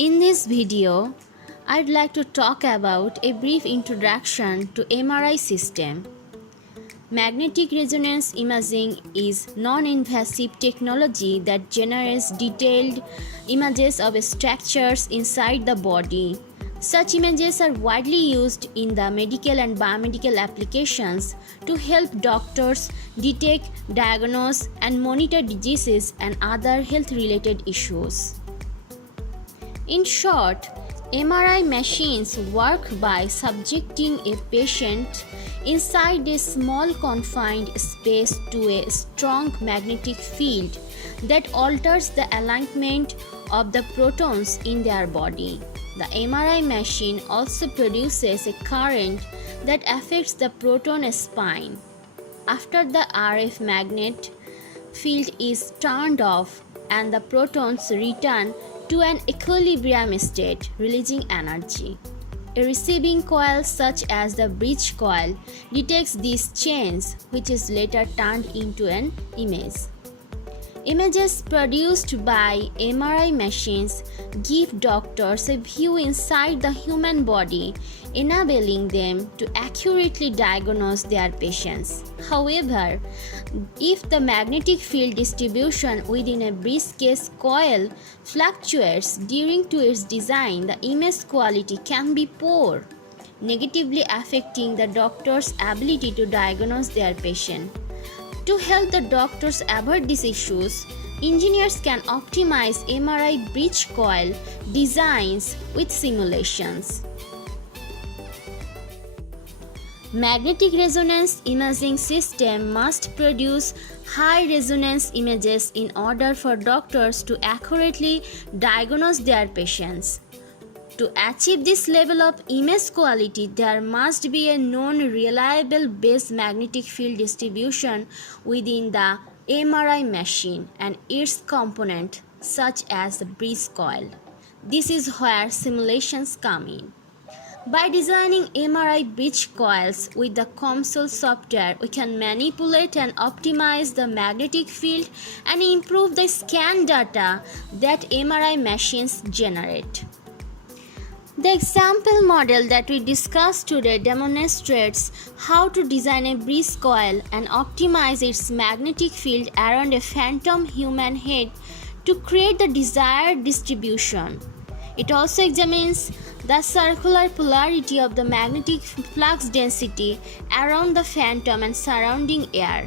In this video, I'd like to talk about a brief introduction to MRI system. Magnetic resonance imaging is non-invasive technology that generates detailed images of structures inside the body. Such images are widely used in the medical and biomedical applications to help doctors detect, diagnose, and monitor diseases and other health-related issues. In short, MRI machines work by subjecting a patient inside a small confined space to a strong magnetic field that alters the alignment of the protons in their body. The MRI machine also produces a current that affects the proton spine. After the RF magnet field is turned off and the protons return to an equilibrium state, releasing energy. A receiving coil such as the bridge coil detects these changes, which is later turned into an image. Images produced by MRI machines give doctors a view inside the human body, enabling them to accurately diagnose their patients. However, if the magnetic field distribution within a briefcase coil fluctuates during to its design, the image quality can be poor, negatively affecting the doctor's ability to diagnose their patient. To help the doctors avoid these issues, engineers can optimize MRI bridge coil designs with simulations. Magnetic resonance imaging system must produce high resonance images in order for doctors to accurately diagnose their patients. To achieve this level of image quality, there must be a known reliable base magnetic field distribution within the MRI machine and its component such as the bridge coil. This is where simulations come in. By designing MRI bridge coils with the COMSOL software, we can manipulate and optimize the magnetic field and improve the scan data that MRI machines generate. The example model that we discussed today demonstrates how to design a bridge coil and optimize its magnetic field around a phantom human head to create the desired distribution. It also examines the circular polarity of the magnetic flux density around the phantom and surrounding air.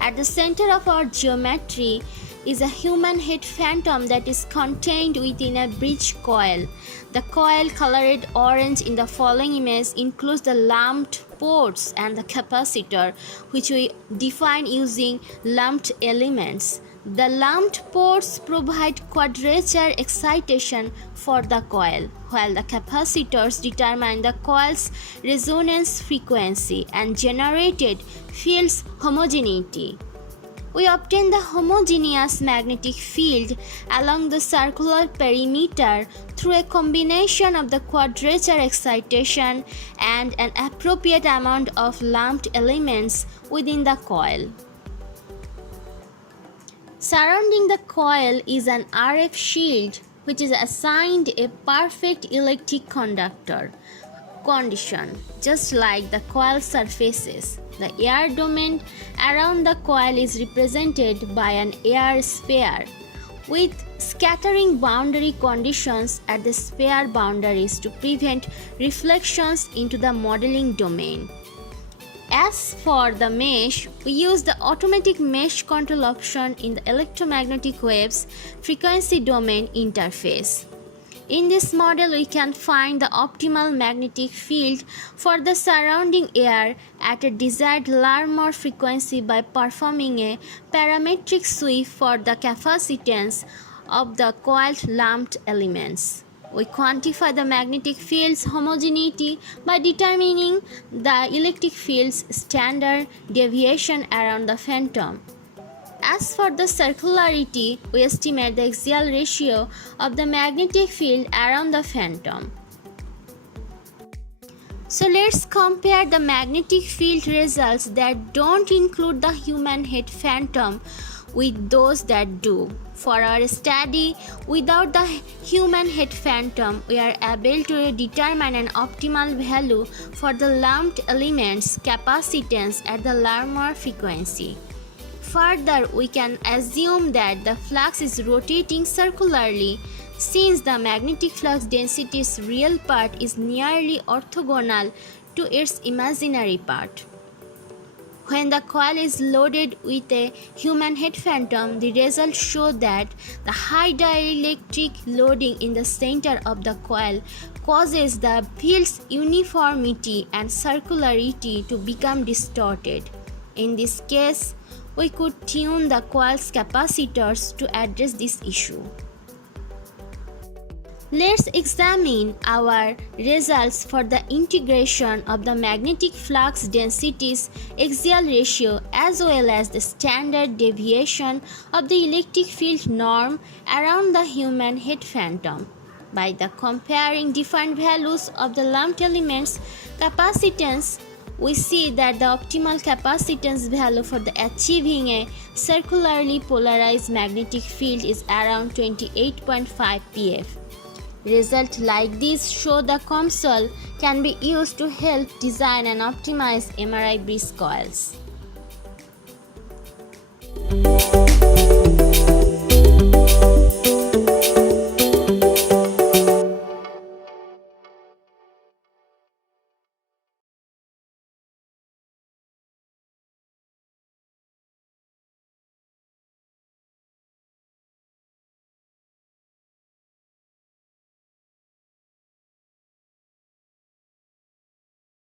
At the center of our geometry is a human head phantom that is contained within a bridge coil. The coil colored orange in the following image includes the lumped ports and the capacitor, which we define using lumped elements. The lumped ports provide quadrature excitation for the coil, while the capacitors determine the coil's resonance frequency and generated field's homogeneity. We obtain the homogeneous magnetic field along the circular perimeter through a combination of the quadrature excitation and an appropriate amount of lumped elements within the coil. Surrounding the coil is an RF shield which is assigned a perfect electric conductor condition, just like the coil surfaces. The air domain around the coil is represented by an air sphere with scattering boundary conditions at the sphere boundaries to prevent reflections into the modeling domain. As for the mesh, we use the automatic mesh control option in the electromagnetic waves frequency domain interface. In this model, we can find the optimal magnetic field for the surrounding air at a desired Larmor frequency by performing a parametric sweep for the capacitance of the coiled lumped elements. We quantify the magnetic field's homogeneity by determining the electric field's standard deviation around the phantom. As for the circularity, we estimate the axial ratio of the magnetic field around the phantom. So let's compare the magnetic field results that don't include the human head phantom with those that do. For our study, without the human head phantom, we are able to determine an optimal value for the lumped elements capacitance at the Larmor frequency. Further, we can assume that the flux is rotating circularly since the magnetic flux density's real part is nearly orthogonal to its imaginary part. When the coil is loaded with a human head phantom, the results show that the high dielectric loading in the center of the coil causes the field's uniformity and circularity to become distorted. In this case, we could tune the coil's capacitors to address this issue. Let's examine our results for the integration of the magnetic flux density's axial ratio as well as the standard deviation of the electric field norm around the human head phantom. By the comparing different values of the lumped elements capacitance, we see that the optimal capacitance value for the achieving a circularly polarized magnetic field is around 28.5 pF. Results like this show the COMSOL can be used to help design and optimize MRI bridge coils.